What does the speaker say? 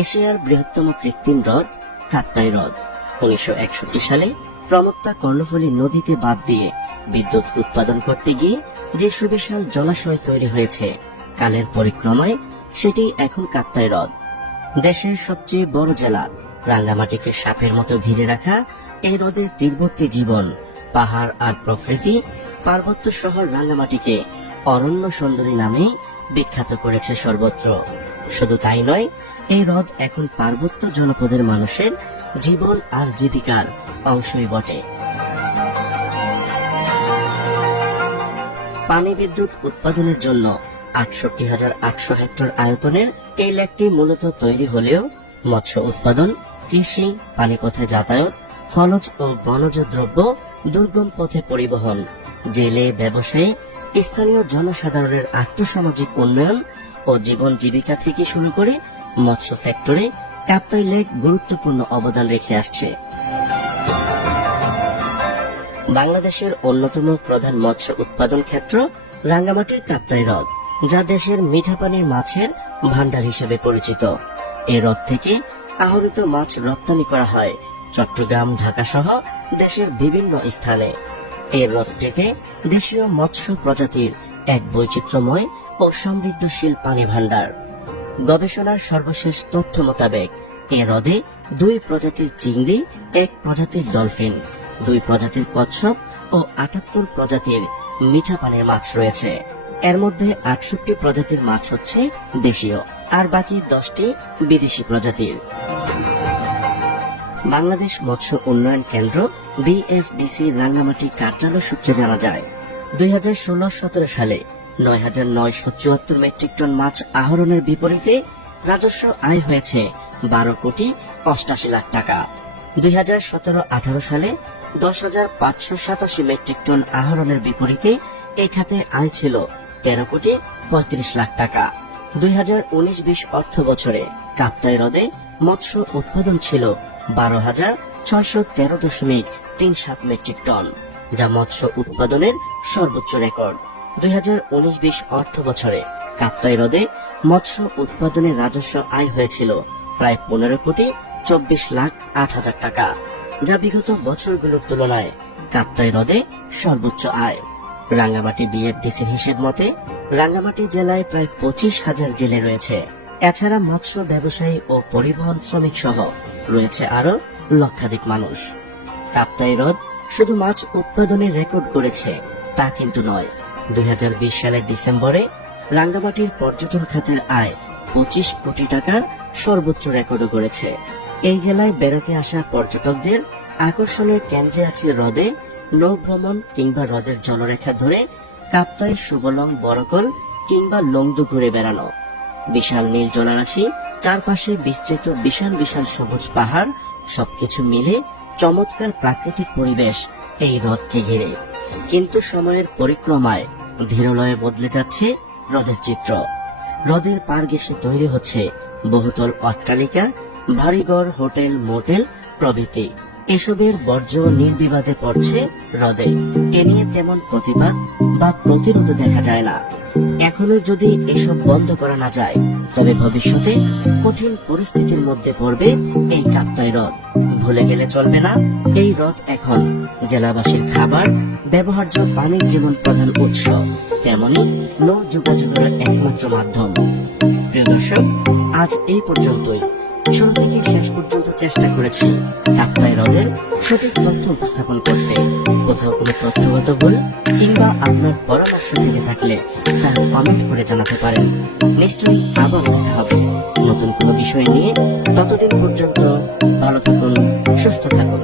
এশিয়ার বৃহত্তম কৃত্রিম হ্রদ কাপ্তাই হ্রদ 1961 সালে প্রমত্তা কর্ণফুলী নদীতে বাঁধ দিয়ে বিদ্যুৎ উৎপাদন করতে গিয়ে যে সুবিশাল জলাশয় তৈরি হয়েছে, কালের পরিক্রমায় সেটি এখন কাপ্তাই হ্রদ। দেশের সবচেয়ে বড় জেলা রাঙ্গামাটিকে সাপের মতো ঘিরে রাখা এই হ্রদের তীরবর্তী জীবন, পাহাড় আর প্রকৃতি পার্বত্য শহর রাঙ্গামাটিকে অরণ্য সুন্দরী নামে বিখ্যাত করেছে সর্বত্র। শুধু তাই নয়, এই হ্রদ এখন পার্বত্য জনপদের মানুষের জীবন আর জীবিকার অংশই বটে। পানি বিদ্যুৎ উৎপাদনের জন্য ৬৮,৮০০ হেক্টর আয়তনের এই লেকটি মূলত তৈরি হলেও মৎস্য উৎপাদন, কৃষি, পানিপথে যাতায়াত, ফলজ ও বনজ দ্রব্য দুর্গম পথে পরিবহন, জেলে ব্যবসায়ী, স্থানীয় জনসাধারণের আর্থসামাজিক উন্নয়ন ও জীবন জীবিকা থেকে শুরু করে মৎস্য সেক্টরে কাপ্তাই লেক গুরুত্বপূর্ণ অবদান রেখে আসছে। বাংলাদেশের অন্যতম প্রধান মৎস্য উৎপাদন ক্ষেত্র রাঙ্গামাটির কাপ্তাই হ্রদ, যা দেশের মিঠা পানির মাছের ভান্ডার হিসেবে পরিচিত। এই হ্রদ থেকে আহরিত মাছ রপ্তানি করা হয় চট্টগ্রাম, ঢাকা সহ দেশের বিভিন্ন স্থানে। এই হ্রদটিতে দেশীয় মৎস্য প্রজাতির এক বৈচিত্র্যময় ও সমৃদ্ধশীল পানি ভান্ডার। গবেষণার সর্বশেষ তথ্য মোতাবেক এ হ্রদে 2 প্রজাতির চিংড়ি, 1 প্রজাতির ডলফিন, 2 প্রজাতির কচ্ছপ ও 78 প্রজাতির মিঠা পানির মাছ রয়েছে। এর মধ্যে 68 প্রজাতির মাছ হচ্ছে দেশীয়, আর বাকি 10টি বিদেশি প্রজাতির। বাংলাদেশ মৎস্য উন্নয়ন কেন্দ্র বিএফডিসি রাঙ্গামাটি কার্যালয় সূত্রে জানা যায়, 2016-17 সালে 9,974 মেট্রিক টন মাছ আহরণের বিপরীতে রাজস্ব আয় হয়েছে 12 কোটি 88 লাখ টাকা। 2017-18 সালে 10,587 মেট্রিক টন আহরণের বিপরীতে এই খাতে আয় ছিল 13 কোটি 35 লাখ টাকা। 2019-20 অর্থ বছরে কাপ্তাই হ্রদে মৎস্য উৎপাদন ছিল 12,613.37 মেট্রিক টন, যা মৎস্য উৎপাদনের সর্বোচ্চ রেকর্ড। 2019-20 অর্থ বছরে কাপ্তাই হ্রদে মৎস্য উৎপাদনের রাজস্ব আয় হয়েছিল প্রায় 15 কোটি 24 লাখ 8 হাজার টাকা, যা বিগত বছরগুলোর তুলনায় কাপ্তাই হ্রদে সর্বোচ্চ আয়। রাঙ্গামাটি বিএফডিসির হিসেব মতে রাঙ্গামাটি জেলায় প্রায় 25,000 জেলে রয়েছে। এছাড়া মৎস্য ব্যবসায়ী ও পরিবহন শ্রমিক সহ রয়েছে আরো লক্ষাধিক মানুষ। কাপ্তাই হ্রদ শুধু মাছ উৎপাদনের রেকর্ড করেছে তা কিন্তু নয়। 2020 সালের ডিসেম্বরে রাঙ্গামাটির পর্যটন খাতের আয় 25 কোটি টাকার সর্বোচ্চ রেকর্ডও করেছে। এই জেলায় বেড়াতে আসা পর্যটকদের আকর্ষণের কেন্দ্রে আছে হ্রদে নৌ ভ্রমণ কিংবা হ্রদের জলরেখা ধরে কাপ্তাই, সুবলং, বরকল কিংবা লংদু ঘুরে বেড়ানো। বিশাল নীল জলরাশি, চারপাশে বিস্তৃত বিশাল বিশাল সবুজ পাহাড়, সবকিছু মিলে চমৎকার প্রাকৃতিক পরিবেশ এই হ্রদকে ঘিরে। কিন্তু সময়ের পরিক্রমায় ধীরলয়ে বদলে যাচ্ছে হ্রদের চিত্র। হ্রদের পার ঘেঁষে তৈরি হচ্ছে বহুতল অট্টালিকা, ভারীঘর, হোটেল, মোটেল প্রভৃতি। এসবের বর্জ্য নির্বিবাদে পড়ছে হ্রদে। এ নিয়ে তেমন প্রতিবাদ বা প্রতিরোধ দেখা যায় না। এখনো যদি এসব বন্ধ করা না যায়, তবে ভবিষ্যতে কঠিন পরিস্থিতির মধ্যে পড়বে এই কাপ্তাই হ্রদ। ভুলে গেলে চলবে না, এই হ্রদ এখন জেলাবাসীর খাবার, ব্যবহার্য পানির যেমন প্রধান উৎস, তেমনি নৌ যোগাযোগের একমাত্র মাধ্যম। প্রিয় দর্শক, আজ এই পর্যন্তই। শুরু থেকে শেষ পর্যন্ত চেষ্টা করেছি কাপ্তাই হ্রদের সঠিক তথ্য উপস্থাপন করতে। কোথাও কোনো তথ্যগত ভুল কিংবা আপনার পরামর্শ থেকে থাকলে তা কমেন্ট করে জানাতে পারেন। নিশ্চয়ই আবার দেখা হবে নতুন কোনো বিষয় নিয়ে। ততদিন পর্যন্ত ভালো থাকুন, সুস্থ থাকুন।